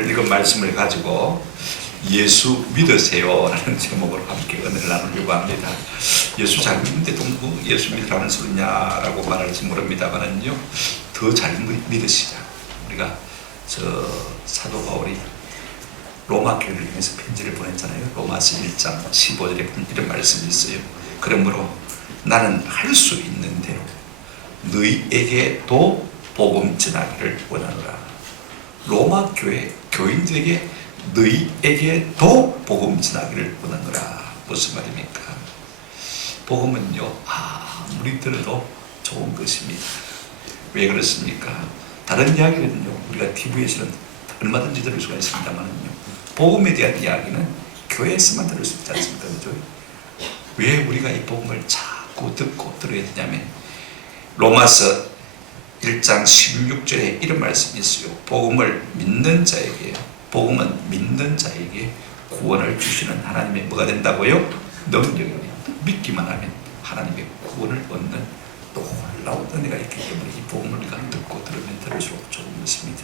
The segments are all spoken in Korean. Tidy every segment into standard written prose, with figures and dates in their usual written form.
오늘 읽은 말씀을 가지고 예수 믿으세요 라는 제목으로 함께 은혜를 나누려고 합니다. 예수 잘 믿는데 뭐 예수 믿으라는 소리냐라고 말할지 모릅니다만은요, 더 잘 믿으시자. 우리가 사도 바울이 로마 교회를 향해서 편지를 보냈잖아요. 로마서 1장 15절에 이런 말씀이 있어요. 그러므로 나는 할 수 있는 대로 너희에게도 복음 전하기를 원하노라. 로마 교회 교인들에게 너희에게도 복음 전하기를 원하노라. 무슨 말입니까? 복음은요, 아무리 들어도 좋은 것입니다. 왜 그렇습니까? 다른 이야기는요, 우리가 TV에서는 얼마든지 들을 수가 있습니다만은요, 복음에 대한 이야기는 교회에서만 들을 수 있지 않습니까? 그죠? 왜 우리가 이 복음을 자꾸 듣고 들어야 되냐면, 로마서 1장 16절에 이런 말씀이 있어요. 복음은 믿는 자에게 구원을 주시는 하나님의 뭐가 된다고요? 능력이. 믿기만 하면 하나님의 구원을 얻는 놀라운 은혜가 있기 때문에 이 복음을 우리가 듣고 들으면 들을수록 좋은 것입니다.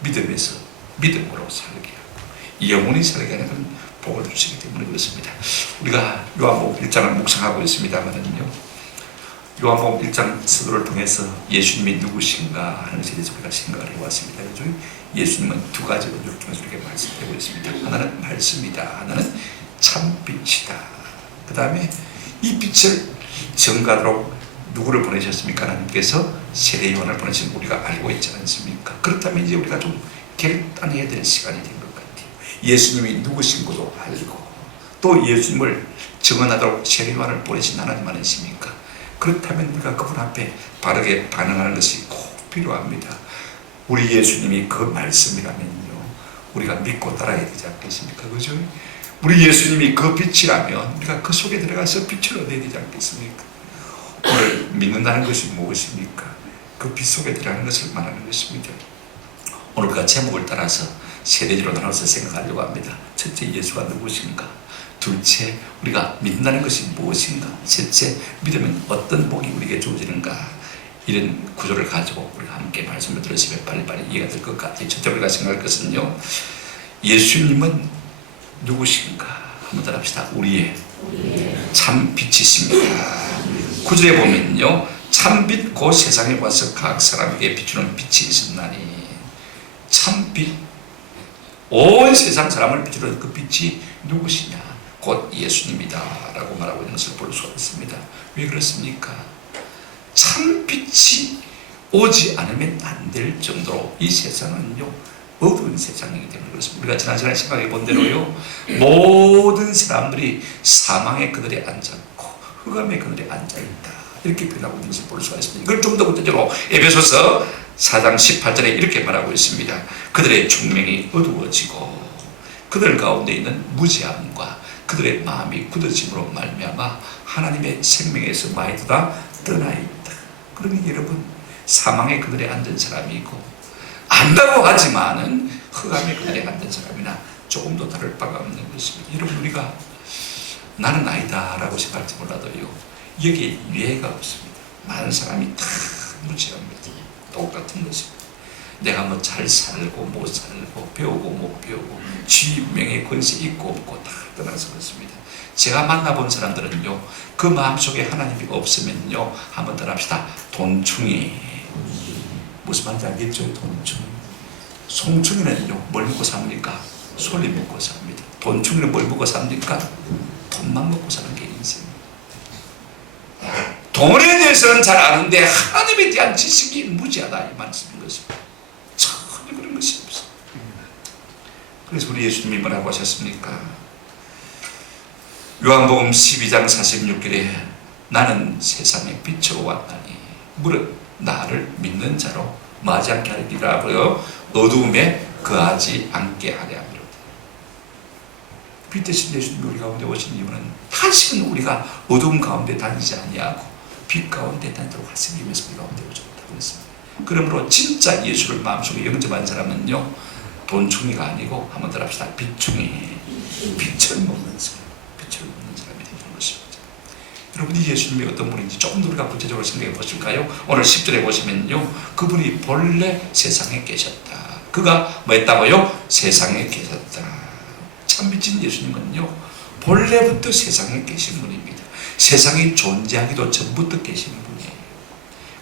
믿음에서 믿음으로 살게 하고 영원히 살게 하는 그런 복을 주시기 때문에 그렇습니다. 우리가 요한복음 1장을 묵상하고 있습니다만은요, 요한복음 1장 서두를 통해서 예수님이 누구신가 하는 것에 대해서 우리가 생각을 해왔습니다. 그렇죠? 예수님은 두 가지로 중에서 이렇게 말씀드리고 있습니다. 하나는 말씀이다. 하나는 참빛이다. 그 다음에 이 빛을 전가도록 누구를 보내셨습니까? 하나님께서 세례 요한을 보내신 우리가 알고 있지 않습니까? 그렇다면 이제 우리가 좀 결단해야 될 시간이 된 것 같아요. 예수님이 누구신 것도 알고 또 예수님을 증언하도록 세례 요한을 보내신 하나님 아니십니까? 그렇다면 우리가 그분 앞에 바르게 반응하는 것이 꼭 필요합니다. 우리 예수님이 그 말씀이라면요, 우리가 믿고 따라야 되지 않겠습니까? 그죠? 우리 예수님이 그 빛이라면 우리가 그 속에 들어가서 빛을 얻어야 되지 않겠습니까? 오늘 믿는다는 것이 무엇입니까? 그 빛 속에 들어가는 것을 말하는 것입니다. 오늘 우리가 제목을 따라서 세대지로 나눠서 생각하려고 합니다. 첫째, 예수가 누구신가? 둘째, 우리가 믿는다는 것이 무엇인가? 셋째, 믿으면 어떤 복이 우리에게 주어지는가? 이런 구조를 가지고 우리가 함께 말씀을 들으시면 빨리빨리 이해가 될 것 같아요. 첫째, 우리가 생각할 것은요, 예수님은 누구신가? 한번 더 합시다. 우리의 참 빛이십니다. 구절에 보면요, 참빛 곧 세상에 와서 각 사람에게 비추는 빛이 있었나니. 참빛, 온 세상 사람을 비추는 그 빛이 누구시냐? 곧 예수님이다 라고 말하고 있는 것을 볼 수가 있습니다. 왜 그렇습니까? 참빛이 오지 않으면 안 될 정도로 이 세상은요, 어두운 세상이기 때문에 그렇습니다. 우리가 지난 시간에 생각해 본 대로요, 모든 사람들이 사망의 그늘에 앉았고 흑암의 그늘에 앉아있다, 이렇게 표현하고 있는 것을 볼 수가 있습니다. 이걸 좀 더 구체적으로 에베소서 4장 18절에 이렇게 말하고 있습니다. 그들의 총명이 어두워지고 그들 가운데 있는 무지함과 그들의 마음이 굳어짐으로 말미암아 하나님의 생명에서 많이 다 떠나 있다. 그러니 여러분, 사망의 그늘에 앉은 사람이 있고 안다고 하지만은 흑암의 그늘에 앉은 사람이나 조금도 다를 바가 없는 것입니다. 여러분, 우리가 나는 아니다 라고 생각할지 몰라도요, 여기에 예외가 없습니다. 많은 사람이 다 무지합니다. 똑같은 것입니다. 내가 뭐 잘 살고 못 살고 배우고 못 배우고 지명의 권세 있고 없고 다 떠나서 그렇습니다. 제가 만나본 사람들은요, 그 마음속에 하나님이 없으면요, 한번 더 합시다. 돈충이. 무슨 말인지 알겠죠? 돈충이. 송충이는요, 뭘 먹고 삽니까? 솔리 먹고 삽니다. 돈충이는 뭘 먹고 삽니까? 돈만 먹고 사는 게 인생입니다. 돈에 대해서는 잘 아는데 하나님에 대한 지식이 무지하다, 이 말씀인 것입니다. 전혀 그런 것이 없습니다. 그래서 우리 예수님이 뭐라고 하셨습니까? 요한복음 12장 46절에 나는 세상에 빛으로 왔나니 무릇 나를 믿는 자로 마지 않게 하리라 하고요, 어두움에 거하지 않게 하려 함이로다. 빛 대신 예수님이 우리 가운데 오신 이유는 다시는 우리가 어두움 가운데 다니지 아니하고 빛 가운데 다니도록 하시기 위해서 우리 가운데 오셨다고 했습니다. 그러므로 진짜 예수를 마음속에 영접한 사람은요, 돈충이가 아니고 한번 더 합시다. 빛충이. 빛을 먹는 사람, 빛을 먹는 사람이 되는 것입니다. 여러분이 예수님이 어떤 분인지 조금 더 우리가 구체적으로 생각해 보실까요? 오늘 10절에 보시면요, 그분이 본래 세상에 계셨다. 그가 뭐 했다고요? 세상에 계셨다. 참 미친 예수님은요, 본래부터 세상에 계신 분입니다. 세상이 존재하기도 전부터 계신 분이에요.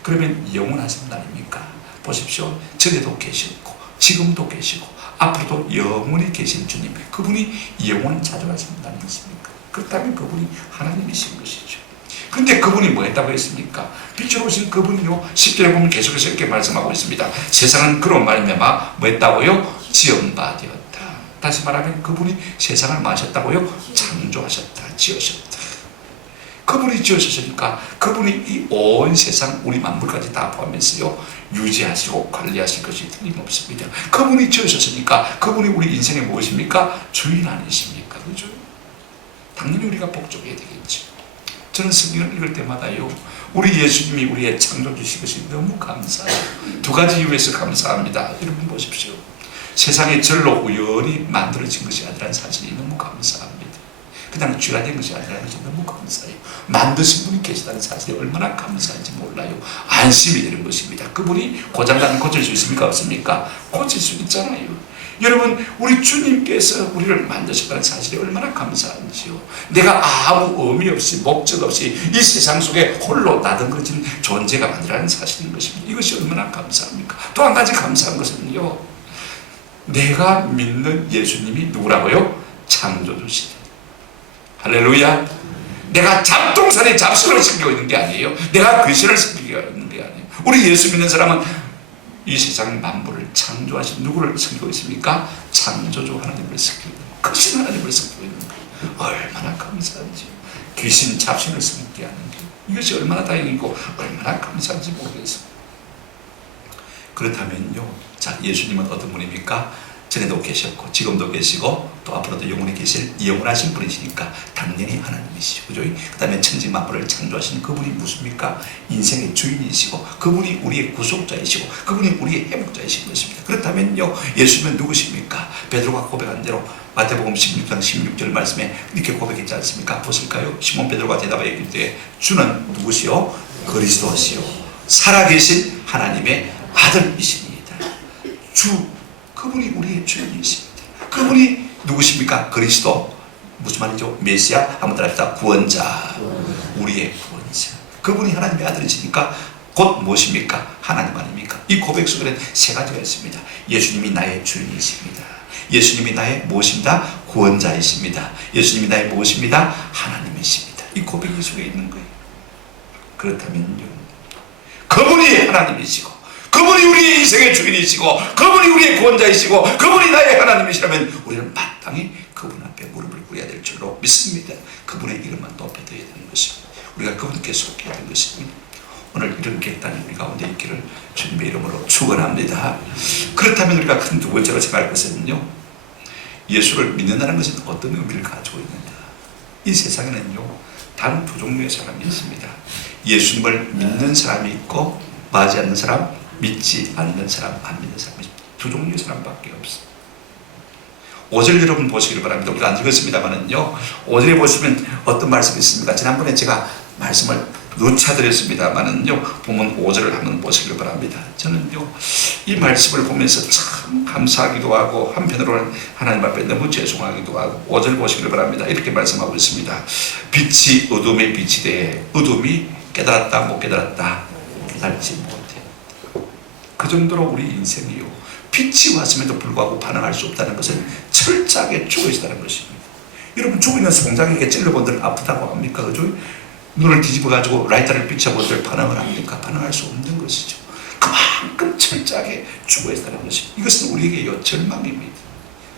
그러면 영원하신 분 아닙니까? 보십시오. 전에도 계셨고 지금도 계시고 앞으로도 영원히 계신 주님, 그분이 영원히 찾아가신 분 아니겠습니까? 그렇다면 그분이 하나님이신 것이죠. 그런데 그분이 뭐 했다고 했습니까? 빛으로 오신 그분이요, 10절에 보면 계속해서 이렇게 말씀하고 있습니다. 세상은 그로 말미암아 뭐 했다고요? 지음받았다. 다시 말하면 그분이 세상을 마셨다고요? 창조하셨다, 지으셨다. 그분이 지으셨으니까 그분이 이 온 세상 우리 만물까지 다 포함해서요 유지하시고 관리하실 것이 틀림없습니다. 그분이 지으셨으니까 그분이 우리 인생의 무엇입니까? 주인 아니십니까? 그죠? 당연히 우리가 복종해야 되겠죠. 저는 성경을 읽을 때마다요, 우리 예수님이 우리의 창조주신 것이 너무 감사해요. 두 가지 이유에서 감사합니다. 여러분 보십시오. 세상에 절로 우연히 만들어진 것이 아니라는 사실이 너무 감사합니다. 그냥 쥐라된 것이 아니라는 것이 너무 감사해요. 만드신 분이 계시다는 사실이 얼마나 감사한지 몰라요. 안심이 되는 것입니다. 그분이 고장나면 고칠 수 있습니까? 없습니까? 고칠 수 있잖아요. 여러분, 우리 주님께서 우리를 만드셨다는 사실이 얼마나 감사한지요. 내가 아무 의미 없이 목적 없이 이 세상 속에 홀로 나덩어진 존재가 아니라는 사실인 것입니다. 이것이 얼마나 감사합니까? 또 한 가지 감사한 것은요, 내가 믿는 예수님이 누구라고요? 창조주시다. 할렐루야. 내가 잡동사니 잡신을 섬기고 있는 게 아니에요. 내가 귀신을 섬기고 있는 게 아니에요. 우리 예수 믿는 사람은 이 세상 만물을 창조하신 누구를 섬기고 있습니까? 창조주 하나님을 섬기고 있는 거예요. 크신 하나님을 섬기고 있는 거예요. 얼마나 감사한지요. 귀신 잡신을 섬기게 하는 게 이것이 얼마나 다행이고 얼마나 감사한지 모르겠어요. 그렇다면요, 자, 예수님은 어떤 분입니까? 전에도 계셨고 지금도 계시고 또 앞으로도 영원히 계실 영원하신 분이시니까 당연히 하나님이시죠. 그죠? 그 다음에 천지 만물을 창조하신 그분이 무엇입니까? 인생의 주인이시고 그분이 우리의 구속자이시고 그분이 우리의 회복자이신 것입니다. 그렇다면요, 예수님은 누구십니까? 베드로가 고백한 대로 마태복음 16장 16절 말씀에 이렇게 고백했지 않습니까? 보실까요? 시몬 베드로가 대답하여 이르되 주는 누구시오? 그리스도시오, 살아계신 하나님의 아들이십니다. 주, 그분이 우리의 주인이십니다. 그분이 누구십니까? 그리스도, 무슨 말이죠? 메시아, 한번 따라합시다. 구원자, 우리의 구원자. 그분이 하나님의 아들이시니까 곧 무엇입니까? 하나님 아닙니까? 이 고백 속에는 세 가지가 있습니다. 예수님이 나의 주인이십니다. 예수님이 나의 무엇입니다? 구원자이십니다. 예수님이 나의 무엇입니다? 하나님이십니다. 이 고백이 속에 있는 거예요. 그렇다면요, 그분이 하나님이시고 그분이 우리의 인생의 주인이시고 그분이 우리의 구원자이시고 그분이 나의 하나님이시라면 우리는 마땅히 그분 앞에 무릎을 꿇어야 될 줄로 믿습니다. 그분의 이름만 높여드려야 되는 것입니다. 우리가 그분께 속해야 되는 것입니다. 오늘 이런 결단이 우리 가운데 있기를 주님의 이름으로 축원합니다. 그렇다면 우리가 큰 두 번째로 생각할 것은요, 예수를 믿는다는 것은 어떤 의미를 가지고 있는가. 이 세상에는요, 단 두 종류의 사람이 있습니다. 예수님을 믿는 사람이 있고 맞지 않는 사람, 믿지 않는 사람, 안 믿는 사람이 두 종류의 사람밖에 없어요. 5절 여러분 보시기를 바랍니다. 우리가 안 읽었습니다만은요, 5절에 보시면 어떤 말씀이 있습니까? 지난번에 제가 말씀을 누차드렸습니다만은요, 보면 5절을 한번 보시기를 바랍니다. 저는요, 이 말씀을 보면서 참 감사하기도 하고 한편으로는 하나님 앞에 너무 죄송하기도 하고, 5절 보시기를 바랍니다. 이렇게 말씀하고 있습니다. 빛이 어둠에 빛이 돼 어둠이 깨달았다 못 깨달았다? 깨달지 못해. 그 정도로 우리 인생이요, 빛이 왔음에도 불구하고 반응할 수 없다는 것은 철저하게 죽어 있다는 것입니다. 여러분, 죽어 있는 송장에게 찔러본들 아프다고 합니까? 그죠? 눈을 뒤집어가지고 라이터를 비춰본들 반응을 합니까? 반응할 수 없는 것이죠. 그만큼 철저하게 죽어 있다는 것입니다. 이것은 우리에게 절망입니다.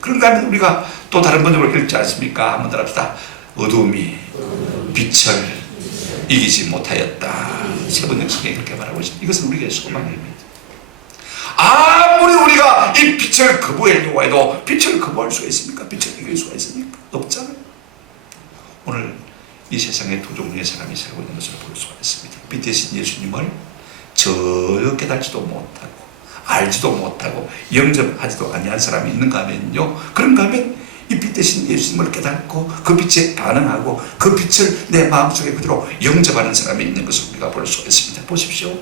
그런가 하면 우리가 또 다른 번역을 읽지 않습니까? 한번 따라합시다. 어둠이 빛을 이기지 못하였다. 세 번역 성경에 그렇게 말하고 있습니다. 이것은 우리에게 소망입니다. 아무리 우리가 이 빛을 거부하려고 해도 빛을 거부할 수가 있습니까? 빛을 이길 수가 있습니까? 없잖아요. 오늘 이 세상에 두 종류의 사람이 살고 있는 것을 볼 수가 있습니다. 빛 대신 예수님을 전혀 깨닫지도 못하고 알지도 못하고 영접하지도 아니한 사람이 있는가 하면요, 그런가 하면 이 빛 대신 예수님을 깨닫고 그 빛에 반응하고 그 빛을 내 마음속에 그대로 영접하는 사람이 있는 것을 우리가 볼 수가 있습니다. 보십시오.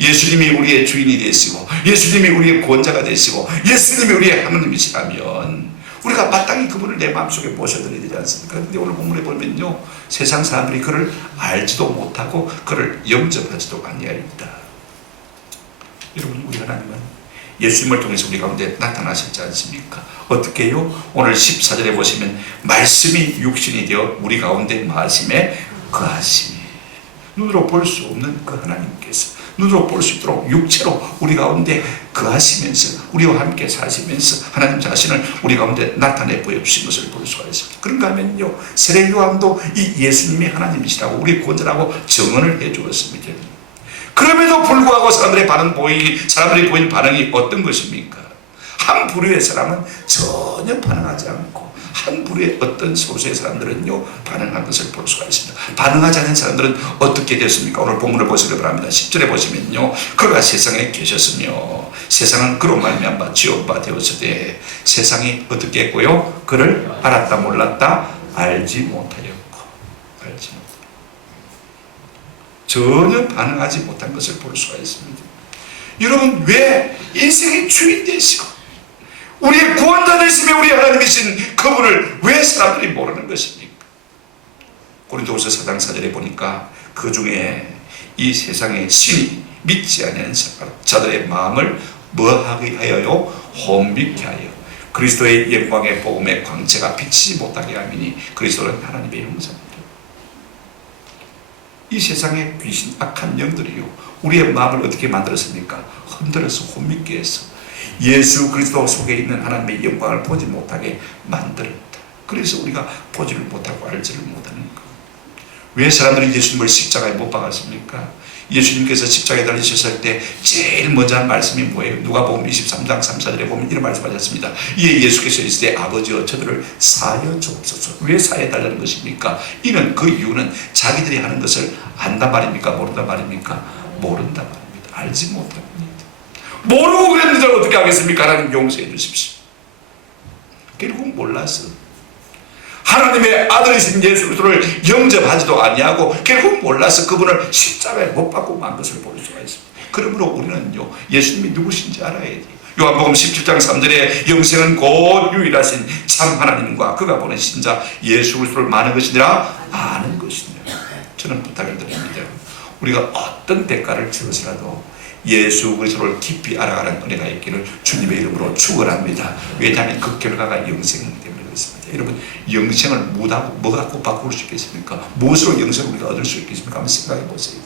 예수님이 우리의 주인이 되시고 예수님이 우리의 구원자가 되시고 예수님이 우리의 하나님이시라면 우리가 마땅히 그분을 내 마음속에 모셔드려야 되지 않습니까? 그런데 오늘 본문에 보면요, 세상 사람들이 그를 알지도 못하고 그를 영접하지도 아니하리이다. 여러분, 우리 하나님은 예수님을 통해서 우리 가운데 나타나셨지 않습니까? 어떻게 해요? 오늘 14절에 보시면 말씀이 육신이 되어 우리 가운데 마심에 거하시니, 눈으로 볼 수 없는 그 하나님께서 눈으로 볼 수 있도록 육체로 우리 가운데 거하시면서 우리와 함께 사시면서 하나님 자신을 우리 가운데 나타내 보여주신 것을 볼 수가 있습니다. 그런가 하면요, 세례 요한도 이 예수님이 하나님이시라고 우리 구원자라고 증언을 해 주었습니다. 그럼에도 불구하고 사람들이 보인 반응이 어떤 것입니까? 한 부류의 사람은 전혀 반응하지 않고 한 부류의 어떤 소수의 사람들은요 반응한 것을 볼 수가 있습니다. 반응하지 않는 사람들은 어떻게 됐습니까? 오늘 본문을 보시기 바랍니다. 10절에 보시면요, 그가 세상에 계셨으며 세상은 그로 말미암아 지은 바 되었으되 세상이 어떻게 했고요? 그를 알았다 몰랐다 알지 못하였고. 전혀 반응하지 못한 것을 볼 수가 있습니다. 여러분, 왜 인생의 주인 되시고 우리의 구원자 되시며 우리 하나님이신 그분을 왜 사람들이 모르는 것입니까? 고린도후서 4장 4절에 보니까 그 중에 이 세상의 신이 믿지 않는 자들의 마음을 뭐하게 하여요? 혼미케 하여 그리스도의 영광의 복음의 광채가 비치지 못하게 하미니 그리스도는 하나님의 형상입니다. 이 세상의 귀신, 악한 영들이요 우리의 마음을 어떻게 만들었습니까? 흔들어서 혼미케 해서 예수 그리스도 속에 있는 하나님의 영광을 보지 못하게 만들었다. 그래서 우리가 보지를 못하고 알지를 못하는 것. 왜 사람들이 예수님을 십자가에 못 박았습니까? 예수님께서 십자가에 달리셨을 때 제일 먼저 한 말씀이 뭐예요? 누가복음 23장 3, 4절에 보면 이런 말씀하셨습니다. 이에 예수께서 있을 때 아버지여 저들을 사하여 주옵소서. 왜 사해 달라는 것입니까? 이는 그 이유는 자기들이 하는 것을 안단 말입니까? 모른단 말입니까? 모른단 말입니다. 알지 못합니다. 모르고 그랬는데 어떻게 하겠습니까? 하나님 용서해 주십시오. 결국 몰라서 하나님의 아들이신 예수 그리스도를 영접하지도 아니하고 결국 몰라서 그분을 십자가에 못 박고 만 것을 볼 수가 있습니다. 그러므로 우리는요 예수님이 누구신지 알아야 돼요. 요한복음 17장 3절에 영생은 곧 유일하신 참 하나님과 그가 보내신 자 예수 그리스도를 많은 것이니라 아는 것이니라. 저는 부탁을 드립니다. 우리가 어떤 대가를 치르서라도 예수 그리스도를 깊이 알아가는 은혜가 있기를 주님의 이름으로 축원합니다. 왜냐하면 그 결과가 영생이기 때문에 그렇습니다. 여러분, 영생을 뭐 갖고 바꿀 수 있겠습니까? 무엇으로 영생을 우리가 얻을 수 있겠습니까? 한번 생각해 보세요.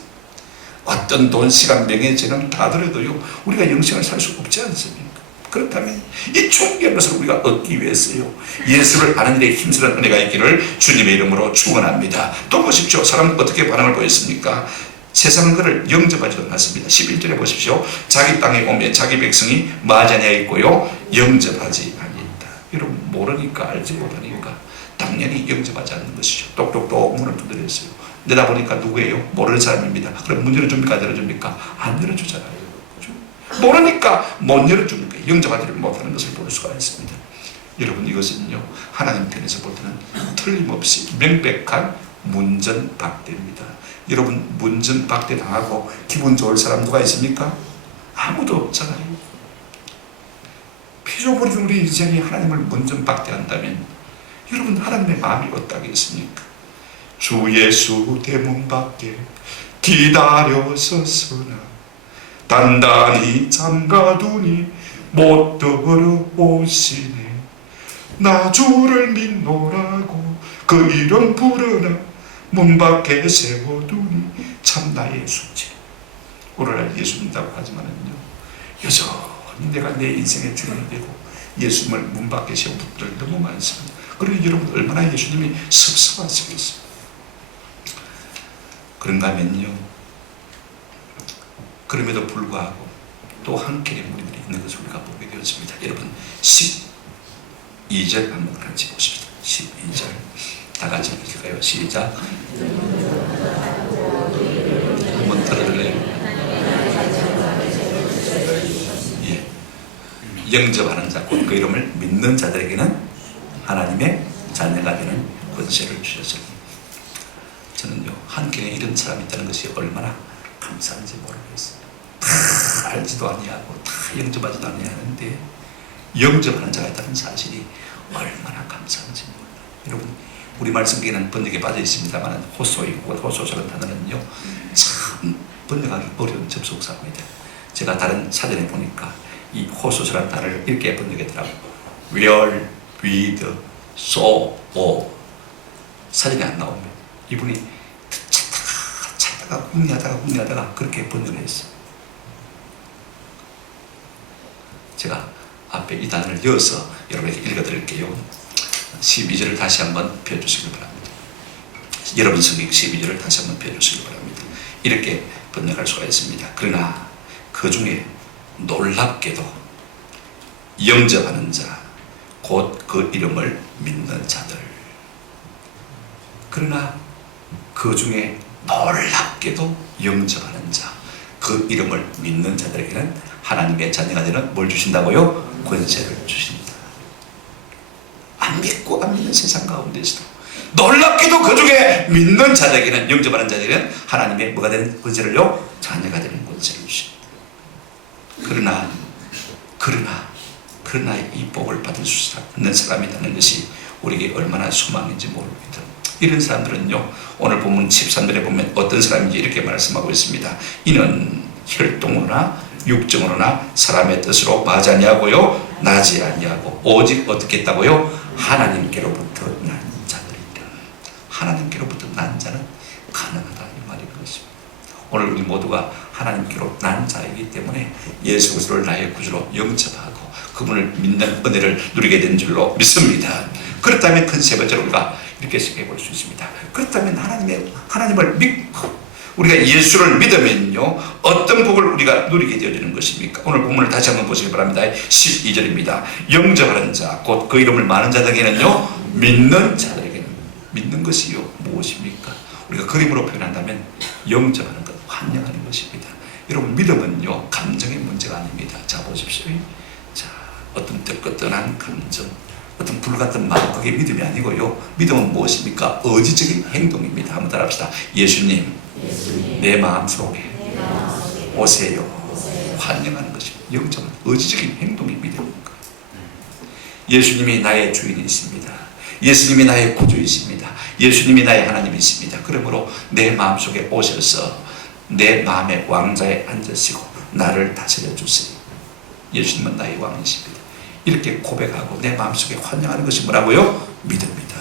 어떤 돈, 시간, 명예, 재능 다 들어도요 우리가 영생을 살 수 없지 않습니까? 그렇다면 이 존귀한 것을 우리가 얻기 위해서요 예수를 아는 일에 힘쓰는 은혜가 있기를 주님의 이름으로 축원합니다. 또 보십시오. 사람은 어떻게 반응을 보였습니까? 세상은 그를 영접하지도 않았습니다. 11절에 보십시오. 자기 땅에 오면 자기 백성이 마자냐에 있고요 영접하지 아니했다. 여러분, 모르니까 알지 못하니까 당연히 영접하지 않는 것이죠. 똑똑똑 문을 두드렸어요. 내다보니까 누구예요? 모르는 사람입니다. 그럼 문 열어줍니까? 안 열어줍니까? 안 열어주잖아요. 그렇죠? 모르니까 못 열어줍니까? 영접하지를 못하는 것을 볼 수가 있습니다. 여러분, 이것은요 하나님 편에서 볼 때는 틀림없이 명백한 문전박대입니다. 여러분, 문전박대 당하고 기분 좋을 사람 누가 있습니까? 아무도 없잖아요. 피조물인 우리 인생이 하나님을 문전박대한다면 여러분, 하나님의 마음이 어떠하겠습니까? 주 예수 대문 밖에 기다려 섰으나 단단히 잠가두니 못 들어오시네. 나 주를 믿노라고 그 이름 부르나 문 밖에 세워두니 참 나의 숙제. 오늘날 예수 믿다고 하지만은요 여전히 내가 내 인생의 주인이 되고 예수님을 문 밖에 세운 분들 너무 많습니다. 그러니 여러분, 얼마나 예수님이 섭섭하시겠어요. 그런가 하면요 그럼에도 불구하고 또 한 켤의 무리들이 있는 것을 우리가 보게 되었습니다. 여러분, 12절 한번 같이 보십시다. 12절 다 같이 읽을까요? 시작. 한번 들어줄래요? 예. 영접하는 자, 곧 그 이름을 믿는 자들에게는 하나님의 자녀가 되는 권세를 주셨습니다. 저는요, 한경에 이런 사람이 있다는 것이 얼마나 감사한지 모르겠어요. 다 알지도 아니하고 다 영접하지도 아니하는데 영접하는 자가 있다는 사실이 얼마나 감사한지 몰라요. 여러분, 우리말 성경에는 번역에 빠져 있습니다만 호소이고 호소서라는 단어는요, 참 번역하기 어려운 접속사입니다. 제가 다른 사전에 보니까 이 호소서라는 단어를 이렇게 번역했더라고요. Where, with, so, o. 사전에 안 나옵니다. 이분이 찾다가 궁리하다가 그렇게 번역을 했어요. 제가 앞에 이 단어를 이어서 여러분에게 읽어드릴게요. 12절을 다시 한번 펴주시기 바랍니다. 여러분 성경 12절을 다시 한번 펴주시기 바랍니다. 이렇게 번역할 수가 있습니다. 그러나 그 중에 놀랍게도 영접하는 자, 곧 그 이름을 믿는 자들. 그러나 그 중에 놀랍게도 영접하는 자, 그 이름을 믿는 자들에게는 하나님의 자녀가 되는 뭘 주신다고요? 권세를 주신다. 안 믿고 안 믿는 세상 가운데서도 놀랍게도 그 중에 믿는 자들에게는, 영접하는 자들에게는 하나님의 뭐가 되는 권세를요? 자녀가 되는 권세를 주신다. 그러나 이 복을 받을 수 있는 사람이라는 것이 우리에게 얼마나 소망인지 모릅니다. 이런 사람들은요, 오늘 본문 13절에 보면 어떤 사람인지 이렇게 말씀하고 있습니다. 이는 혈통으로나 육정으로나 사람의 뜻으로 마지 아니하고요, 나지 아니하고 오직 어떻게 했다고요? 하나님께로부터 난 자들이다. 하나님께로부터 난 자는 가능하다, 이 말인 것입니다. 오늘 우리 모두가 하나님께로 난 자이기 때문에 예수 그리스도를 나의 구주로 영접하고 그분을 믿는 은혜를 누리게 된 줄로 믿습니다. 그렇다면 큰 세 번째로 우리가 이렇게 생각해 볼 수 있습니다. 그렇다면 하나님을 믿고 우리가 예수를 믿으면요, 어떤 복을 우리가 누리게 되어지는 것입니까? 오늘 본문을 다시 한번 보시기 바랍니다. 12절입니다. 영접하는 자, 곧 그 이름을 많은 자들에게는요, 믿는 자들에게는, 믿는 것이요 무엇입니까? 우리가 그림으로 표현한다면 영접하는 것, 환영하는 것입니다. 여러분, 믿음은요, 감정의 문제가 아닙니다. 자, 보십시오. 자, 어떤 뜨끈한 감정, 어떤 불같은 마음, 그게 믿음이 아니고요, 믿음은 무엇입니까? 의지적인 행동입니다. 한번 따라합시다. 예수님, 내 마음속에 오세요. 환영하는 것입니다. 영접은 의지적인 행동이 믿음입니다. 예수님이 나의 주인이십니다. 예수님이 나의 구주이십니다. 예수님이 나의 하나님이십니다. 그러므로 내 마음속에 오셔서 내 마음의 왕자에 앉으시고 나를 다스려 주세요. 예수님은 나의 왕이십니다. 이렇게 고백하고 내 마음속에 환영하는 것이 뭐라고요? 믿음입니다.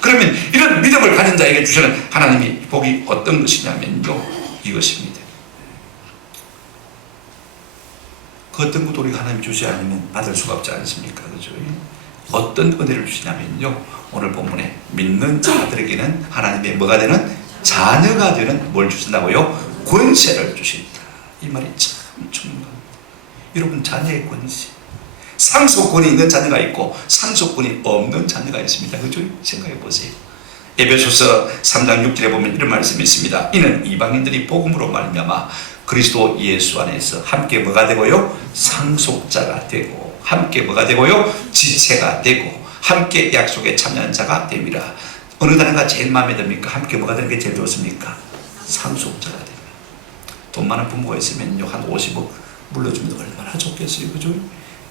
그러면 이런 믿음을 가진 자에게 주시는 하나님이 복이 어떤 것이냐면요, 이것입니다. 그 어떤 것도 우리가 하나님이 주지 않으면 받을 수가 없지 않습니까? 그죠? 어떤 은혜를 주시냐면요, 오늘 본문에 믿는 자들에게는 하나님의 뭐가 되는? 자녀가 되는 뭘 주신다고요? 권세를 주신다. 이 말이 참 중요합니다. 여러분, 자녀의 권세, 상속권이 있는 자녀가 있고 상속권이 없는 자녀가 있습니다. 그죠? 생각해 보세요. 에베소서 3장 6절에 보면 이런 말씀이 있습니다. 이는 이방인들이 복음으로 말미암아 그리스도 예수 안에서 함께 뭐가 되고요? 상속자가 되고, 함께 뭐가 되고요? 지체가 되고, 함께 약속에 참여한 자가 됩니다. 어느 단어가 제일 마음에 듭니까? 함께 뭐가 되는 게 제일 좋습니까? 상속자가 됩니다. 돈 많은 부모가 있으면요, 한 50억 물려주면 얼마나 좋겠어요. 그죠?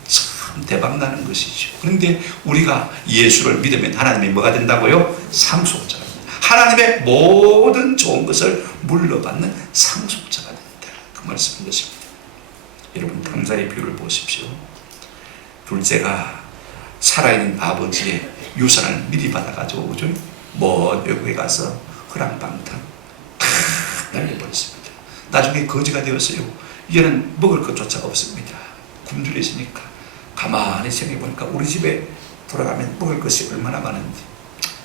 참 대박나는 것이죠. 그런데 우리가 예수를 믿으면 하나님이 뭐가 된다고요? 상속자가 됩니다. 하나님의 모든 좋은 것을 물려받는 상속자가 된다. 그 말씀인 것입니다. 여러분, 강자의 비유를 보십시오. 둘째가 살아있는 아버지의 유산을 미리 받아가지고, 그죠? 먼 외국에 가서 허랑방탕 다 날려버렸습니다. 나중에 거지가 되었어요. 이제는 먹을 것조차 없습니다. 굶주려 있으니까 가만히 생각해보니까 우리 집에 돌아가면 먹을 것이 얼마나 많은지,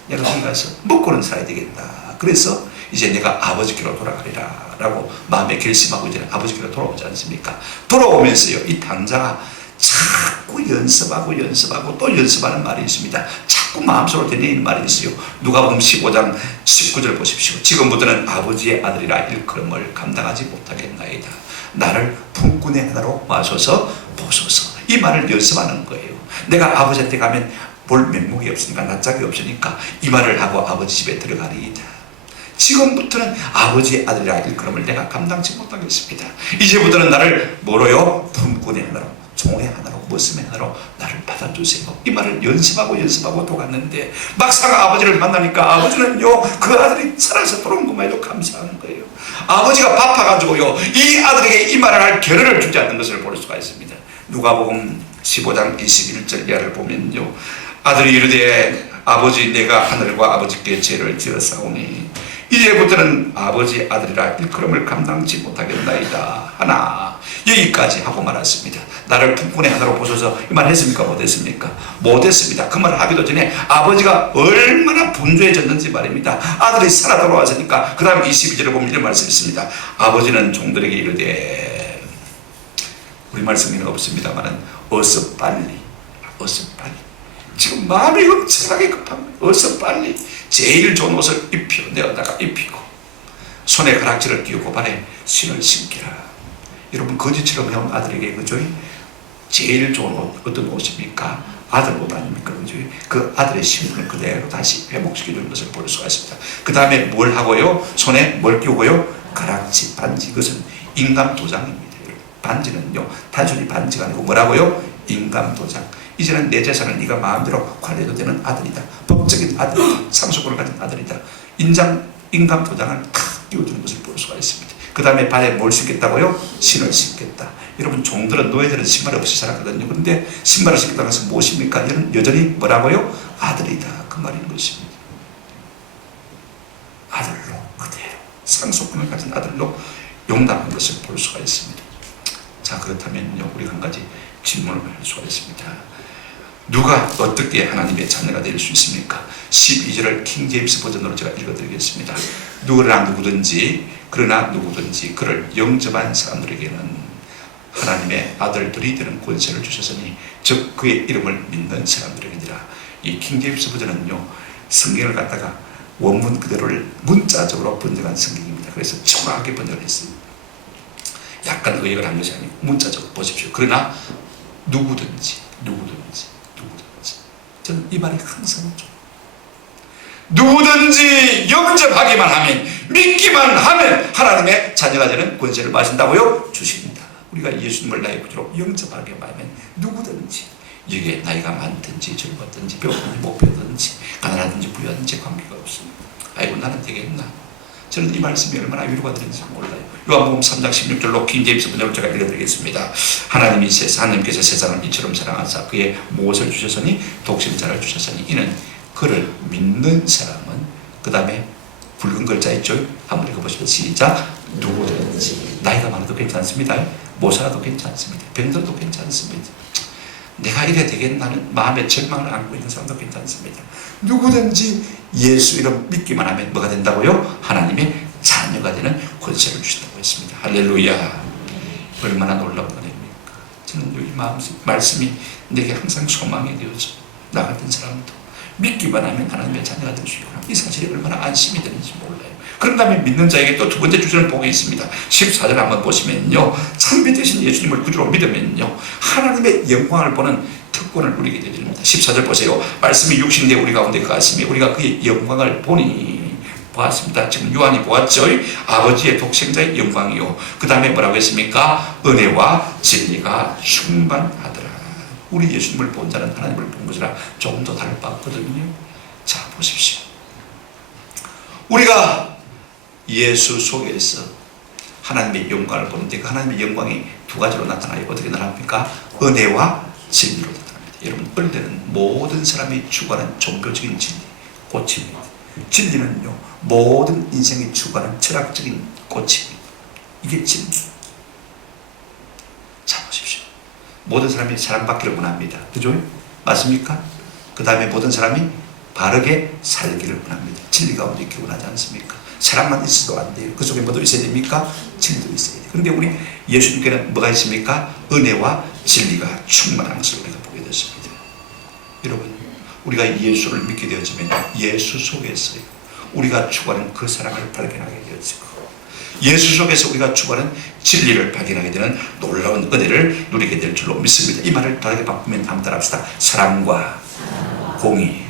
내가 거기 가서 먹고는 살아야 되겠다. 그래서 이제 내가 아버지께로 돌아가리라 라고 마음에 결심하고 이제 아버지께로 돌아오지 않습니까? 돌아오면서요, 이 당자가 자꾸 연습하고 또 연습하는 말이 있습니다. 자꾸 마음속으로 되뇌이는 말이 있어요. 누가복음 15장 19절 보십시오. 지금부터는 아버지의 아들이라 일컬음을 감당하지 못하겠나이다. 나를 품꾼의 하나로 마셔서 보소서. 이 말을 연습하는 거예요. 내가 아버지한테 가면 볼 면목이 없으니까, 낯짝이 없으니까 이 말을 하고 아버지 집에 들어가리이다. 지금부터는 아버지의 아들이라 일컬음을 내가 감당치 못하겠습니다. 이제부터는 나를 뭐로요? 품꾼의 하나로, 종의 하나로, 머슴의 하나로 나를 받아주세요. 이 말을 연습하고 또 갔는데 막상 아버지를 만나니까 아버지는요, 그 아들이 살아서 돌아온 것만 해도 감사하는 거예요. 아버지가 바빠가지고요, 이 아들에게 이 말을 할 겨를을 주지 않는 것을 볼 수가 있습니다. 누가복음 15장 21절 이하를 보면요, 아들이 이르되 아버지, 내가 하늘과 아버지께 죄를 지었사오니 이제부터는 아버지 아들이라 일컬음을 감당치 못하겠나이다 하나, 여기까지 하고 말았습니다. 나를 품꾼의 하나로 보셔서 이 말 했습니까? 못했습니까? 못했습니다. 그 말을 하기도 전에 아버지가 얼마나 분주해졌는지 말입니다. 아들이 살아 돌아왔으니까 그 다음 22절에 보면 이런 말씀이 있습니다. 아버지는 종들에게 이르되, 우리 말씀에는 없습니다만 어서 빨리, 지금 마음이 엄청나게 급합니다. 어서 빨리 제일 좋은 옷을 내어다가 입히고 손에 가락지를 끼우고 발에 신을 신기라. 여러분, 거지처럼 해온 아들에게, 그죠? 제일 좋은 옷, 어떤 옷입니까? 아들 옷 아닙니까? 그죠? 그 아들의 신분을 그대로 다시 회복시켜주는 것을 볼 수가 있습니다. 그 다음에 뭘 하고요? 손에 뭘 끼우고요? 가락지, 반지. 그것은 인감도장입니다. 반지는요, 단순히 반지가 아니고 뭐라고요? 인감도장. 이제는 내 재산을 네가 마음대로 관리해도 되는 아들이다. 법적인 아들이다. 상속권을 가진 아들이다. 인감도장을 탁 끼워주는 것을 볼 수가 있습니다. 그 다음에 발에 뭘 신겠다고요? 신을 신겠다. 여러분, 종들은, 노예들은 신발 없이 살았거든요. 그런데 신발을 신겠다고 해서 무엇입니까? 여전히 뭐라고요? 아들이다. 그 말인 것입니다. 아들로 그대로 상속권을 가진 아들로 용납한 것을 볼 수가 있습니다. 자, 그렇다면요, 우리가 한 가지 질문을 할 수가 있습니다. 누가 어떻게 하나님의 자녀가 될 수 있습니까? 12절을 킹제임스 버전으로 제가 읽어드리겠습니다. 그러나 누구든지 그를 영접한 사람들에게는 하나님의 아들들이 되는 권세를 주셨으니 즉 그의 이름을 믿는 사람들에게니라. 이 킹제임스 버전은요, 성경을 갖다가 원문 그대로를 문자적으로 번역한 성경입니다. 그래서 정확하게 번역을 했어요. 약간 의역을 한 것이 아니고 문자적으로 보십시오. 그러나 누구든지 저는 이 말이 항상 좀, 누구든지 영접하기만 하면, 믿기만 하면 하나님의 자녀가 되는 권세를 마신다고요? 주십니다. 우리가 예수님을 나의 구주로 영접하기만 하면 누구든지, 이게 나이가 많든지 젊었든지 배우든지 못 배우든지 가난하든지 부유하든지 관계가 없습니다. 아이고, 나는 되겠나? 저는 이 말씀이 얼마나 위로가 되는지 몰라요. 요한복음 3장 16절로 킹제임스 번역을 제가 읽어드리겠습니다. 하나님께서 세상을 이처럼 사랑하사 그의 무엇을 주셨으니 독생자를 주셨으니 이는 그를 믿는 사람은, 그 다음에 붉은 글자 있죠? 한번 읽어보시면 시작. 누구든지, 나이가 많아도 괜찮습니다. 못 살아도 괜찮습니다. 병들어도 괜찮습니다. 내가 이래 되겠나는 마음의 절망을 안고 있는 사람도 괜찮습니다. 누구든지 예수 이름 믿기만 하면 뭐가 된다고요? 하나님의 자녀가 되는 권세를 주신다고 했습니다. 할렐루야. 얼마나 놀라운 은혜입니까? 저는 이 말씀이 내게 항상 소망이 되어서 나 같은 사람도 믿기만 하면 하나님의 자녀가 될 수 있구나. 이 사실이 얼마나 안심이 되는지 몰라요. 그런 다음에 믿는 자에게 또 두 번째 주시는 복이 있습니다. 14절 한번 보시면요, 참비 되신 예수님을 구주로 믿으면요, 하나님의 영광을 보는 특권을 누리게 되십니다. 14절 보세요. 말씀이 육신인데 우리 가운데 거하시며 우리가 그의 영광을 보았습니다. 지금 요한이 보았죠. 아버지의 독생자의 영광이요, 그 다음에 뭐라고 했습니까? 은혜와 진리가 충만하더라. 우리 예수님을 본 자는 하나님을 본 것이라 조금 더 다를 바 없거든요. 자, 보십시오. 우리가 예수 속에서 하나님의 영광을 보는데 그 하나님의 영광이 두 가지로 나타나요. 어떻게 나타납니까? 은혜와 진리로 나타납니다. 여러분, 은혜는 모든 사람이 추구하는 종교적인 진리, 꽃입니다. 진리는요, 모든 인생이 추구하는 철학적인 꽃입니다. 이게 진리. 자, 보십시오. 모든 사람이 사랑받기를 원합니다. 그죠? 맞습니까? 그 다음에 모든 사람이 바르게 살기를 원합니다. 진리 가운데 있기 원하지 않습니까? 사랑만 있어도 안 돼요. 그 속에 뭐도 있어야 됩니까? 진리도 있어야 돼요. 그런데 우리 예수님께는 뭐가 있습니까? 은혜와 진리가 충만한 것을 우리가 보게 됐습니다. 여러분, 우리가 예수를 믿게 되어지면 예수 속에서 우리가 추구하는 그 사랑을 발견하게 되어지고, 예수 속에서 우리가 추구하는 진리를 발견하게 되는 놀라운 은혜를 누리게 될 줄로 믿습니다. 이 말을 다르게 바꾸면 한번 따라합시다. 사랑과 공의.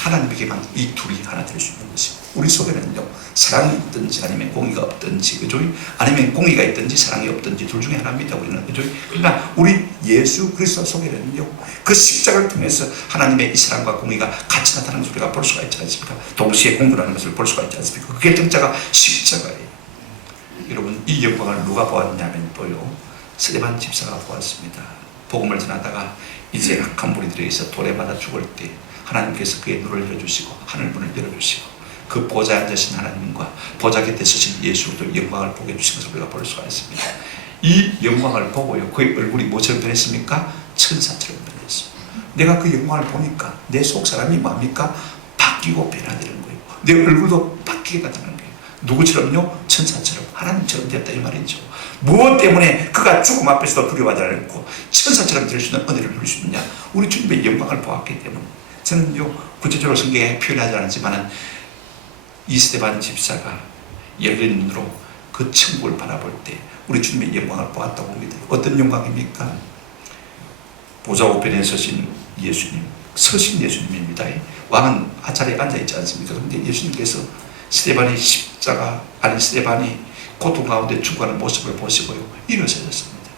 하나님에게만 이 둘이 하나 될 수 있는 것입니다. 우리 속에는요, 사랑이 있든지 아니면 공의가 없든지, 그죠? 아니면 공의가 있든지 사랑이 없든지 둘 중에 하나입니다. 우리는, 그죠? 그러나 우리 예수 그리스도 속에는요, 그 십자가를 통해서 하나님의 이 사랑과 공의가 같이 나타나는 것을 우리가 볼 수가 있지 않습니까? 동시에 공존하는 것을 볼 수가 있지 않습니까? 그 결정자가 십자가예요. 여러분, 이 영광을 누가 보았냐면 또요, 스데반 집사가 보았습니다. 복음을 전하다가 이제 악한 무리들에게서 돌에 맞아 죽을 때 하나님께서 그의 눈을 열어주시고 하늘 문을 열어주시고 그 보좌에 앉으신 하나님과 보좌 곁에 서신 예수도 영광을 보게 해주신 것을 우리가 볼 수가 있습니다. 이 영광을 보고요, 그의 얼굴이 뭐처럼 변했습니까? 천사처럼 변했어요. 내가 그 영광을 보니까 내 속 사람이 뭡니까? 바뀌고 변화되는 거예요. 내 얼굴도 바뀌게 나타나는 거예요. 누구처럼요? 천사처럼, 하나님처럼 됐다 이 말이죠. 무엇 때문에 그가 죽음 앞에서도 두려워하지 않고 천사처럼 될 수 있는 은혜를 누릴 수 있느냐? 우리 주님의 영광을 보았기 때문에. 저는요, 구체적으로 성경에 표현하지 않았지만 이 스데반 집사가 열린 눈으로 그 천국을 바라볼 때 우리 주님의 영광을 보았다고 봅니다. 어떤 영광입니까? 보좌 우편에 서신 예수님, 서신 예수님입니다. 왕은 하차례에 앉아있지 않습니까? 그런데 예수님께서 스데반이 고통 가운데 죽어가는 모습을 보시고요, 일어서셨습니다.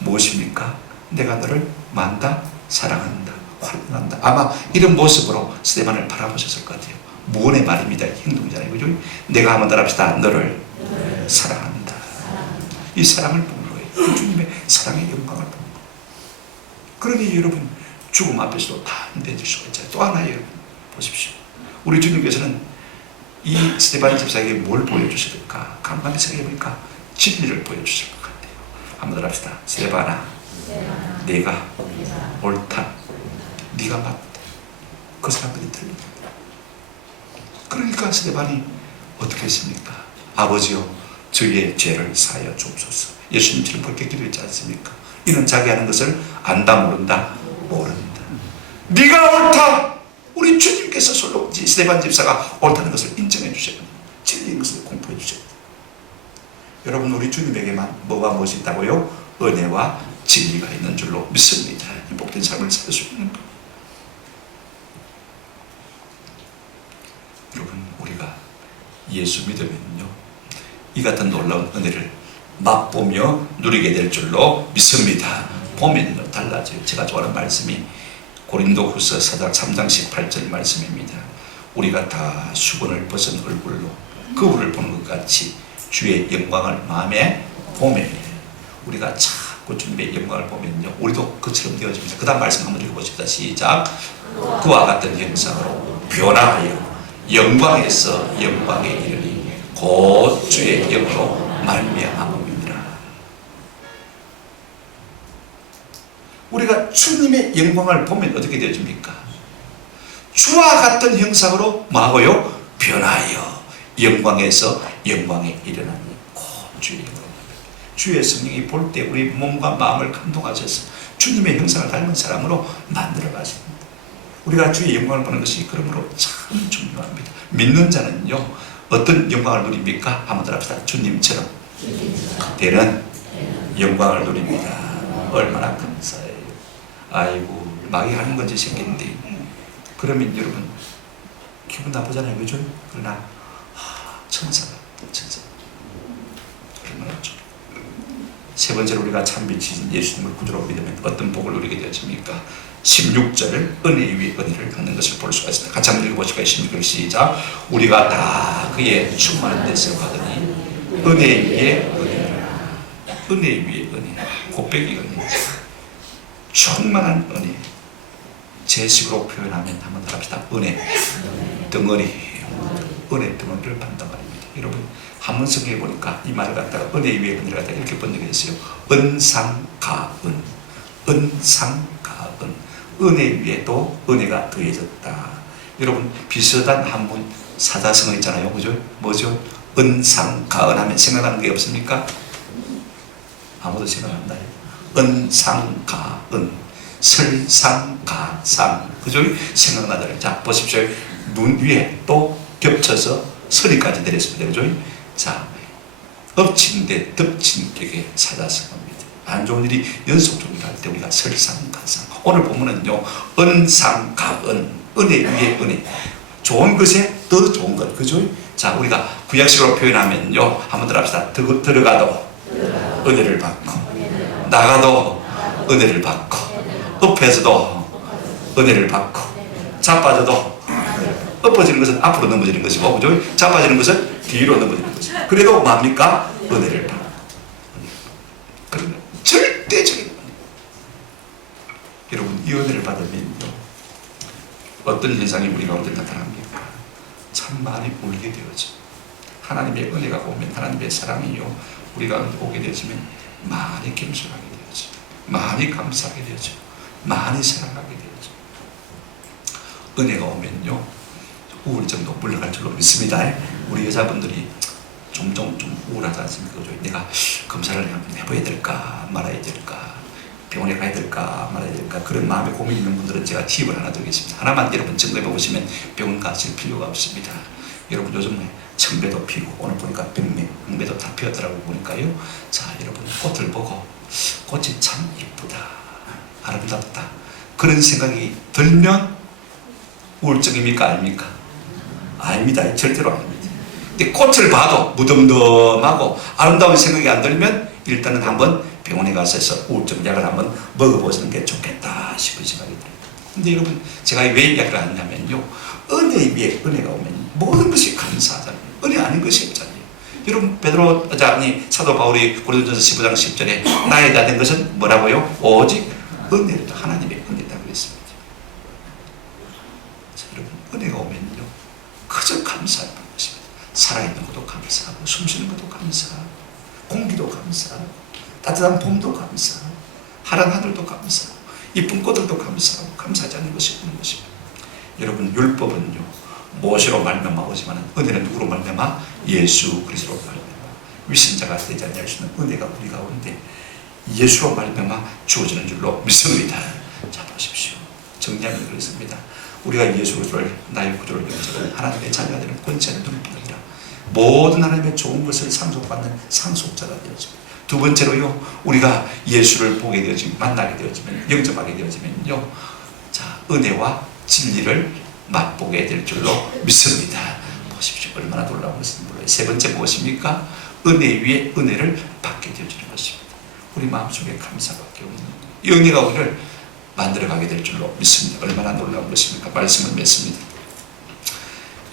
무엇입니까? 내가 너를 만다 사랑한다, 환영한다. 아마 이런 모습으로 스데반을 바라보셨을 것 같아요. 무언의 말입니다. 행동이잖아요. 그죠? 내가 한번 따라합시다. 너를 사랑한다. 이 사랑을 본 거예요. 그 주님의 사랑의 영광을 본 거예요. 그러니 여러분, 죽음 앞에서도 다 내줄 수가 있잖아요. 또 하나 여러분 보십시오. 우리 주님께서는 이 스데반 집사에게 뭘 보여주실까? 간만에 생각해보니까 진리를 보여주실 것 같아요. 한번 따라합시다. 스데반아, 내가 옳다. 네가 맞다. 그 사람들이 틀린다. 그러니까 스데반이 어떻게 했습니까? 아버지요, 저희의 죄를 사하여 주옵소서. 예수님처럼 그렇게 기도했지 않습니까? 이는 자기 하는 것을 안다 모른다 모른다. 네가 옳다. 우리 주님께서 솔로 스데반 집사가 옳다는 것을 인정해 주셔야 됩니다. 진리인 것을 공포해 주셔야 됩니다. 여러분, 우리 주님에게만 뭐가 무엇이 있다고요? 은혜와 진리가 있는 줄로 믿습니다. 행복된 삶을 살 수 있는 것. 여러분, 우리가 예수 믿으면요, 이 같은 놀라운 은혜를 맛보며 누리게 될 줄로 믿습니다. 보면요 달라져요. 제가 좋아하는 말씀이 고린도후서 4장 3장 18절 말씀입니다. 우리가 다 수건을 벗은 얼굴로 거울을 보는 것 같이 주의 영광을 마음에 보면 우리가 자꾸 주님의 영광을 보면요, 우리도 그처럼 되어집니다. 그 다음 말씀 한번 읽어보십시다. 시작. 그와 같은 형상으로 변화하여 영광에서 영광에 이르니 곧 주의 영으로 말미암음이니라. 우리가 주님의 영광을 보면 어떻게 되어집니까? 주와 같은 형상으로 뭐하고요? 변하여 영광에서 영광에 이르나니 곧 주의 영광. 주의 성령이 볼 때 우리 몸과 마음을 감동하셔서 주님의 형상을 닮은 사람으로 만들어 가십니다. 우리가 주의 영광을 보는 것이 그러므로 참 중요합니다. 믿는 자는요, 어떤 영광을 누립니까? 한번 들어봅시다. 주님처럼 되는 영광을 누립니다. 얼마나 감사해요. 아이고, 마귀 하는 건지 생긴데, 그러면 여러분 기분 나쁘잖아요, 그죠? 그러나 천사가 얼마나 좋아요. 세 번째로 우리가 참빛이신 예수님을 구주로 믿으면 어떤 복을 누리게 되었습니까? 16절 은혜 위에 은혜를 받는 것을 볼 수가 있습니다. 같이 한번 읽어보실까요? 16절 시작. 우리가 다 그의 충만한 데서 받으니 은혜 위에 은혜, 은혜 위에 은혜, 곱빼기 은혜, 충만한 은혜. 제 식으로 표현하면 한번 합시다. 은혜 덩어리, 은혜 덩어리를 받는단 말입니다. 여러분, 한번 성경에 보니까 이 말을 갖다가 은혜 위에 은혜를 갖다가 이렇게 번역했어요. 은상가은, 은상가은, 은혜 위에도 은혜가 더해졌다. 여러분, 비슷한 한문 사자성어 있잖아요, 그죠? 뭐죠? 은상가은 하면 생각나는 게 없습니까? 아무도 생각 안 나요. 은상가은, 설상가상, 그죠? 생각나잖아요. 자, 보십시오. 눈 위에 또 겹쳐서 서리까지 내렸습니다. 그죠? 자, 엎친 데 덮친 격의 사자성어입니다. 안 좋은 일이 연속적으로 할 때 우리가 설상가상. 오늘 보면은요, 은상가은, 은혜 위에 은혜. 좋은 것에 더 좋은 것, 그죠? 자, 우리가 구약식으로 표현하면요, 한번 들어갑시다. 들어가도 은혜를 받고, 나가도 은혜를 받고, 엎혀서도 은혜를 받고, 자빠져도 엎어지는 것은 앞으로 넘어지는 것이고, 그죠? 자빠지는 것은 뒤로 넘어지는 것이고, 그래도 뭡니까? 은혜를 받고. 그러면 절대적인 은혜. 여러분, 이 은혜를 받으면요, 어떤 현상이 우리 가운데 나타납니까? 참 많이 울게 되어져. 하나님의 은혜가 오면, 하나님의 사랑이요, 우리가 오게 되어지면 많이 겸손하게 되어져, 많이 감사하게 되어져, 많이 사랑하게 되어져. 은혜가 오면요, 우울증도 물러갈 줄로 믿습니다. 우리 여자분들이 종종 좀 우울하지 않습니까? 내가 검사를 한번 해봐야 될까 말아야 될까, 병원에 가야 될까 말아야 될까, 그런 마음에 고민 있는 분들은 제가 팁을 하나 드리겠습니다. 하나만 여러분 점검해 보시면 병원 가실 필요가 없습니다. 여러분 요즘 청배도 피고, 오늘 보니까 백매도 다 피었더라고 보니까요. 자, 여러분 꽃을 보고 꽃이 참 이쁘다, 아름답다, 그런 생각이 들면 우울증입니까? 아닙니까? 아닙니다. 절대로 아닙니다. 근데 꽃을 봐도 무덤덤하고 아름다운 생각이 안 들면 일단은 한번 병원에 가서 우울증 약을 한번 먹어보시는 게 좋겠다 싶은 생각이 듭니다. 근데 여러분, 제가 왜 이야기를 하냐면요, 은혜 위에 은혜가 오면 모든 것이 감사하잖아요. 은혜 아닌 것이 없잖아요. 여러분, 사도 바울이 고린도전서 15장 10절에 나에 대한 것은 뭐라고요? 오직 은혜다, 하나님의 은혜다 그랬습니다. 자, 여러분, 은혜가 오면요, 그저 감사할 것입니다. 살아있는 것도 감사하고, 숨쉬는 것도 감사하고, 공기도 감사하고, 따뜻한 봄도 감사하고, 파란 하늘도 감사하고, 이쁜 꽃들도 감사하고, 감사하지 않는 것이 없는 것입니다. 여러분, 율법은요, 모세로 말미암아오지만 은혜는 누구로 말미암아? 예수 그리스도로 말미암아 위선자가 되지 않을 수 있는 은혜가 우리 가운데 예수로 말미암아 주어지는 줄로 믿습니다. 자, 보십시오. 정리하면 그렇습니다. 우리가 예수 그리스도를 나의 구주로 영접하는 하나님의 자녀가 되는 권세를 누릴 뿐 아니라 모든 하나님의 좋은 것을 상속받는 상속자가 되어집니다. 두 번째로요, 우리가 예수를 보게 되어지면, 만나게 되어지면, 영접하게 되어지면요, 자, 은혜와 진리를 맛보게 될 줄로 믿습니다. 보십시오. 얼마나 놀라운 것인지 몰라요. 세 번째 무엇입니까? 은혜 위에 은혜를 받게 되어지는 것입니다. 우리 마음속에 감사밖에 없는 이 은혜가 우리를 만들어가게 될 줄로 믿습니다. 얼마나 놀라운 것입니까? 말씀을 맺습니다.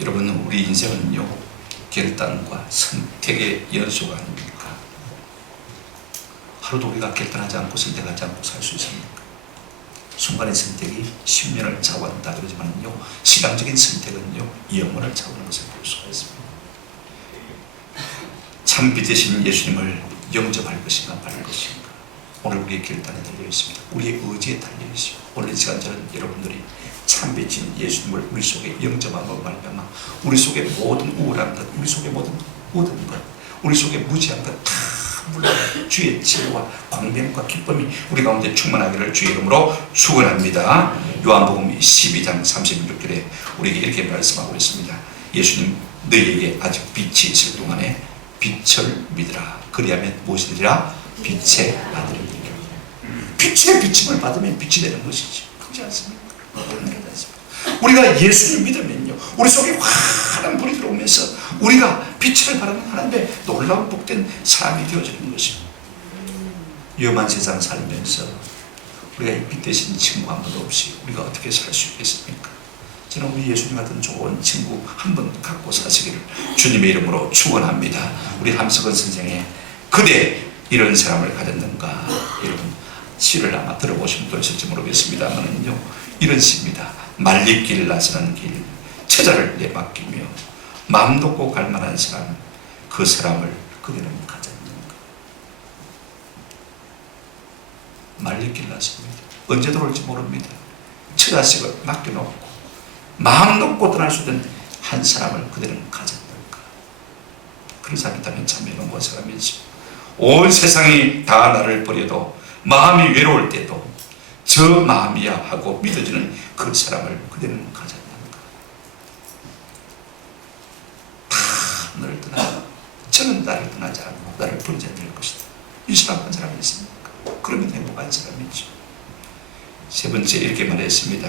여러분, 우리 인생은요, 결단과 선택의 연속 아닙니까? 하루도 우리가 결단하지 않고 선택하지 않고 살 수 있습니까? 순간의 선택이 10년을 좌우한다 그러지만요, 신앙적인 선택은요, 영원을 좌우하는 것을 볼 수가 있습니다. 참 빛 되신 예수님을 영접할 것인가 말 것인가, 오늘 우리의 결단에 달려 있습니다. 우리의 의지에 달려 있습니다. 오늘 이 시간 저는 여러분들이 참 빛인 예수님을 우리 속에 영접함으로 말미암아 우리 속에 모든 우울한 것, 우리 속에 모든 것, 우리 속에 무지한 것 다 물론 주의 지혜와 광명과 기쁨이 우리 가운데 충만하기를 주의 이름으로 축원합니다. 요한복음 12장 36절에 우리에게 이렇게 말씀하고 있습니다. 예수님, 너희에게 아직 빛이 있을 동안에 빛을 믿으라. 그리하면 무엇이 되리라? 빛의 아들이 되리라. 빛의 비침을 받으면 빛이 되는 것이지, 그렇지 않습니까? 우리가 예수를 믿으면요, 우리 속에 환한 불이 들어오면서 우리가 빛을 발하는 하나님의 놀라운 복된 사람이 되어지는 것입니다. 위험한 세상 살면서 우리가 이 빛 대신 친구 한 번도 없이 우리가 어떻게 살 수 있겠습니까? 저는 우리 예수님 같은 좋은 친구 한 번 갖고 사시기를 주님의 이름으로 축원합니다. 우리 함석은 선생의 그대 이런 사람을 가졌는가, 여러분 시를 아마 들어보신 분도 있을지 모르겠습니다만은요, 이런 시입니다. 말리길 나서는 길, 처자를 내맡기며 마음 놓고 갈 만한 사람, 그 사람을 그대는 가졌는가. 말리길 나섭니다. 언제 들어올지 모릅니다. 처자식을 맡겨놓고 마음 놓고 떠날 수 있는 한 사람을 그대는 가졌는가. 그런 사람이 있다면 참 영원한 사람이지. 온 세상이 다 나를 버려도 마음이 외로울 때도 저 마음이야 하고 믿어지는 그 사람을 그대는 가졌는가. 다 너를 떠나, 저는 나를 떠나지 않고 나를 버리지 않을 것이다. 이 사람 한 사람이 있습니까? 행복한 사람이죠. 세 번째 이렇게 말했습니다.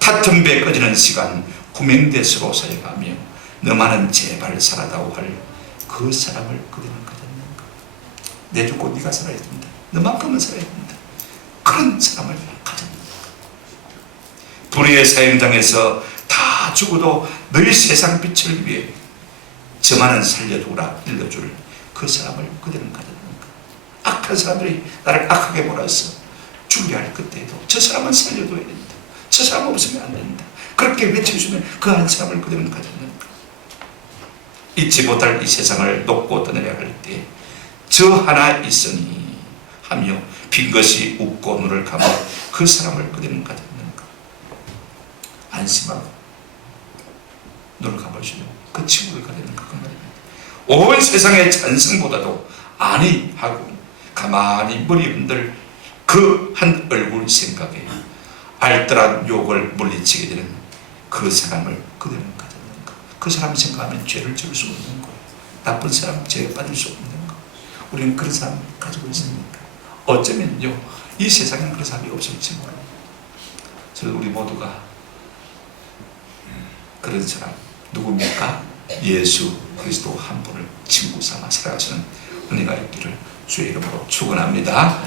탔던 배 꺼지는 시간 구맹대수로 사용하며 너만은 제발 살아다오 할 그 사람을 그대는 가졌는가. 내 죽고 네가 살아야 된다. 너만큼은 살아야 된다. 그런 사람을 가졌는가. 불의의 사형장에서 다 죽어도 너희 세상 빛을 위해 저만은 살려주라 일러줄 그 사람을 그대는 가졌는가. 악한 사람들이 나를 악하게 몰아서 죽게 할 그때에도 저 사람은 살려줘야 된다. 저 사람 없으면 안 된다. 그렇게 외쳐주면 그 한 사람을 그대는 가졌는가. 잊지 못할 이 세상을 놓고 떠나려 할 때 저 하나 있으니 하며 빈 것이 웃고 눈을 감아 그 사람을 그대는 가졌는가. 안심하고 눈을 감아주며 그 친구를 가졌는가 그 말입니다. 온 세상의 찬성보다도 아니 하고 가만히 머리 흔들 그 한 얼굴 생각에 알뜰한 욕을 물리치게 되는 그 사람을 그대는 가졌는가. 그 사람 생각하면 죄를 지을 수 없는 거, 나쁜 사람 죄에 빠질 수 없는 거. 우리는 그런 사람 가지고 있습니까? 어쩌면요 이 세상에는 그런 사람이 없을지 몰라요. 그래서 우리 모두가 그런 사람 누굽니까? 예수 그리스도 한 분을 친구 삼아 살아가시는 은혜가 있기를 주의 이름으로 축원합니다.